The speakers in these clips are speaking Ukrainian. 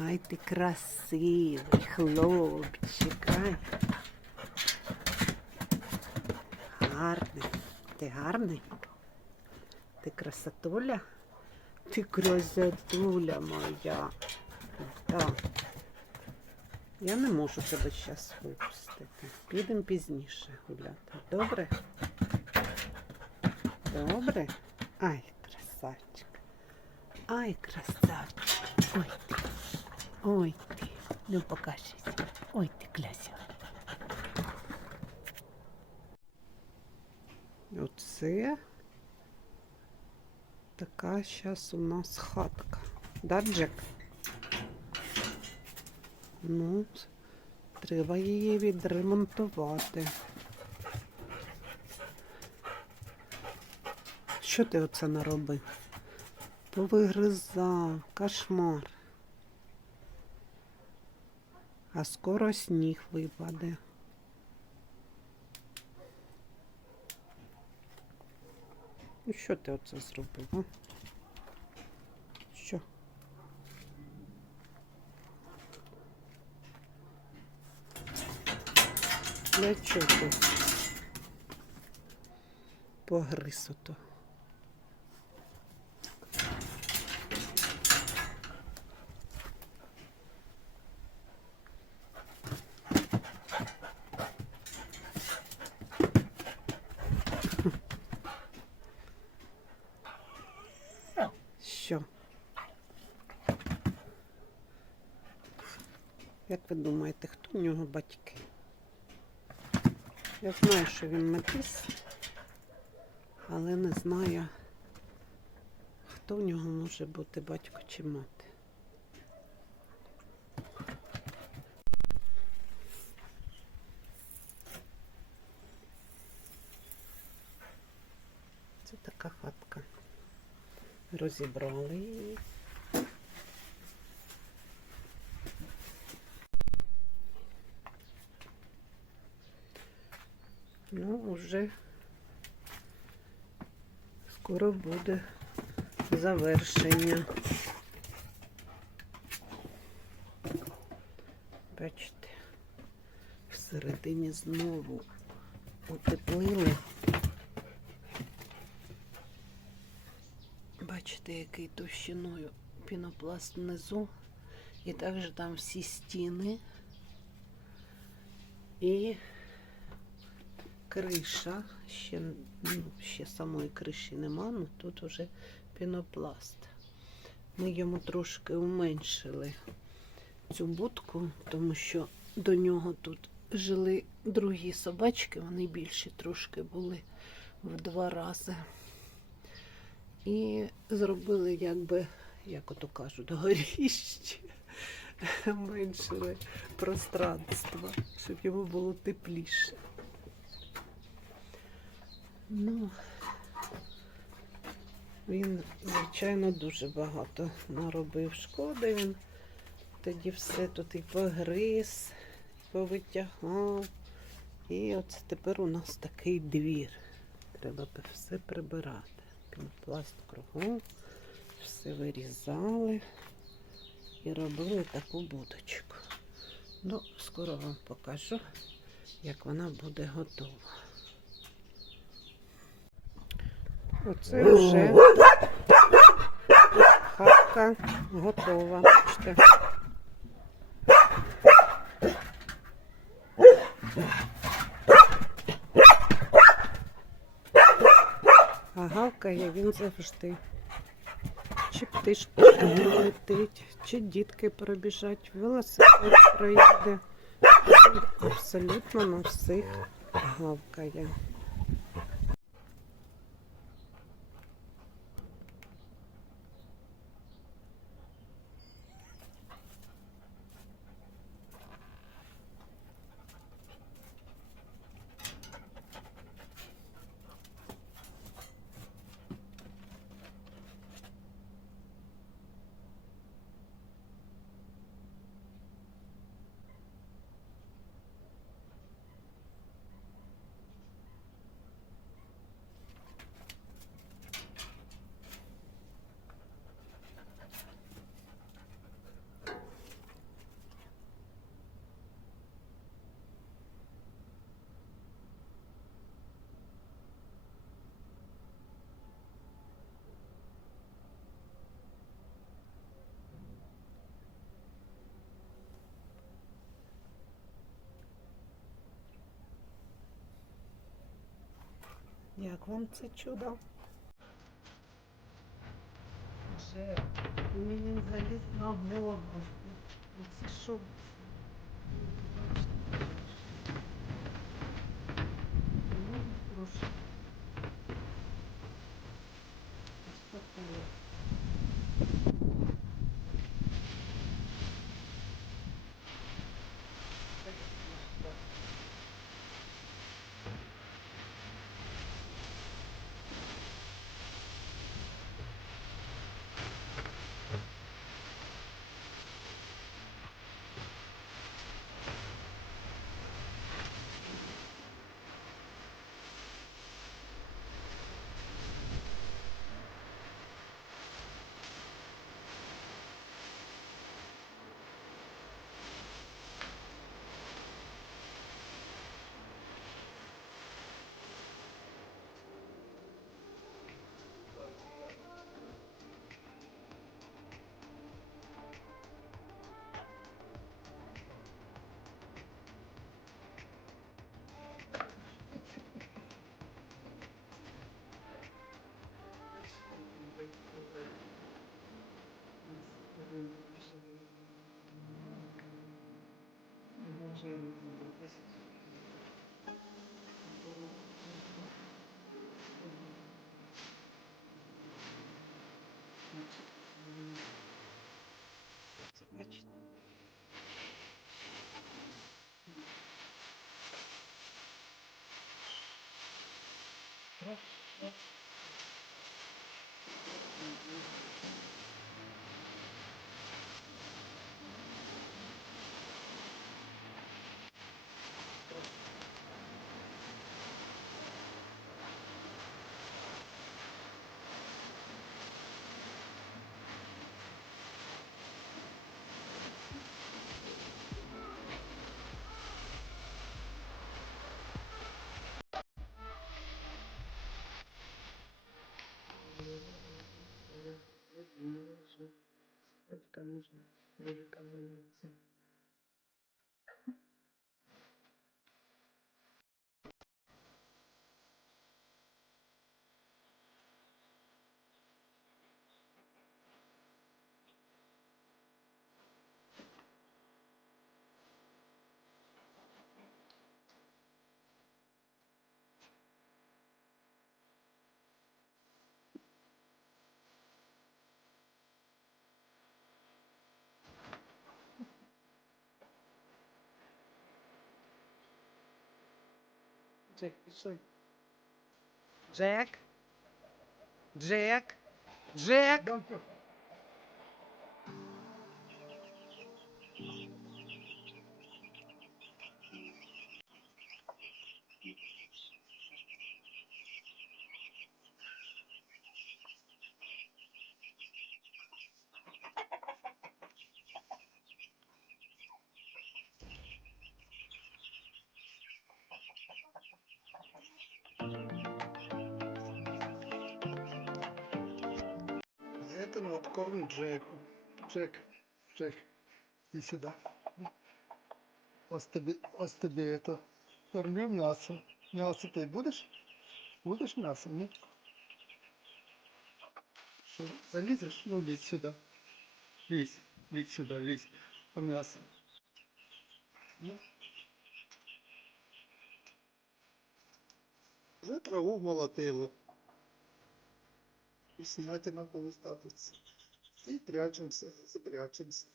Ай, ти красивий хлопчик. Ай. Гарний. Ти гарний? Ти красотуля? Ти красотуля моя. Так. Я не можу тебе зараз випустити. Підемо пізніше гуляти. Добре? Добре? Ай, красавчик. Ай, красавчик. Ой ти. Ой ти. Ну покажись. Ой ти красива. Оце така зараз у нас хатка. Да, Джек? Ну, треба її відремонтувати. Що ти оце наробив? Повигризав, кошмар. А скоро сніг випаде. Ну, що ти оце зробив? А? Що? Для чого? Погриз ото. Що? Як ви думаєте, хто в нього батьки? Я знаю, що він метис, але не знаю, хто в нього може бути батько чи мати. Це така хатка. Розібрали її. Ну, вже скоро буде завершення. Бачите, всередині знову утеплили. Бачите, який товщиною пінопласт внизу. І також там всі стіни. І криша. Ще, ну, ще самої криші нема, але тут вже пінопласт. Ми йому трошки уменшили цю будку, тому що до нього тут жили другі собачки, вони більші трошки були в два рази. І зробили, якби, як ото кажуть, горіще. Меншили пространство, щоб йому було тепліше. Ну, він, звичайно, дуже багато наробив шкоди. Він тоді все тут і погриз, і повитягав. І от тепер у нас такий двір. Треба все прибирати. Пінопласт кругом, все вирізали і робили таку будочку. Ну, скоро вам покажу, як вона буде готова. Оце вже хатка готова. Бачите. А гавкає він завжди. Чи птишка летить, чи дітки пробіжать, велосипед проїде. Абсолютно на всіх гавкає. Як вам це чудо? Вже мені заліз на голову. Це що? Ну, прошу. Бачите? Welcome. Джек, пішли. Джек. Джек. Джек. Этому откормлю Джеку. Джек, Джек, иди сюда. Ось тобі, ось тобі это. Кормлю м'ясо. М'ясо ти будеш? Будеш м'ясо, ні? Що, залізеш? Ну, лізь сюди. Лізь, лізь сюди, лізь. По м'ясо. Вже траву молотили. І сняти на коли ставиться. І прячемося, запрячемося.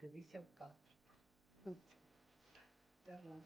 Дивися в кадр. Давай.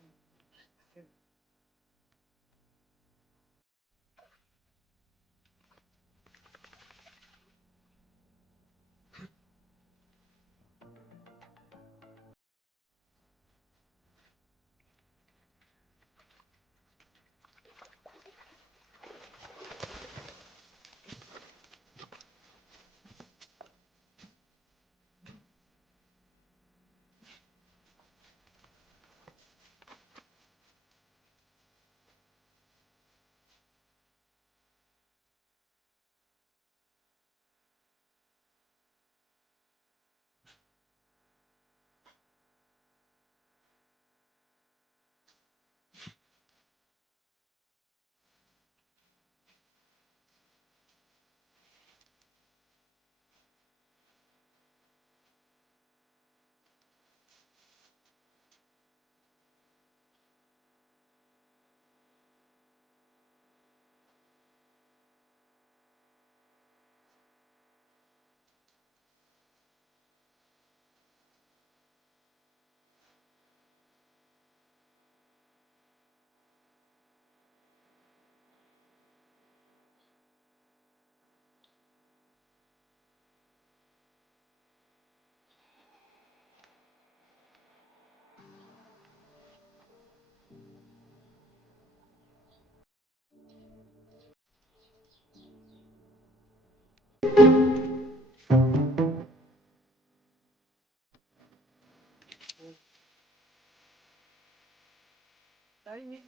Дай мені.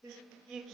Ти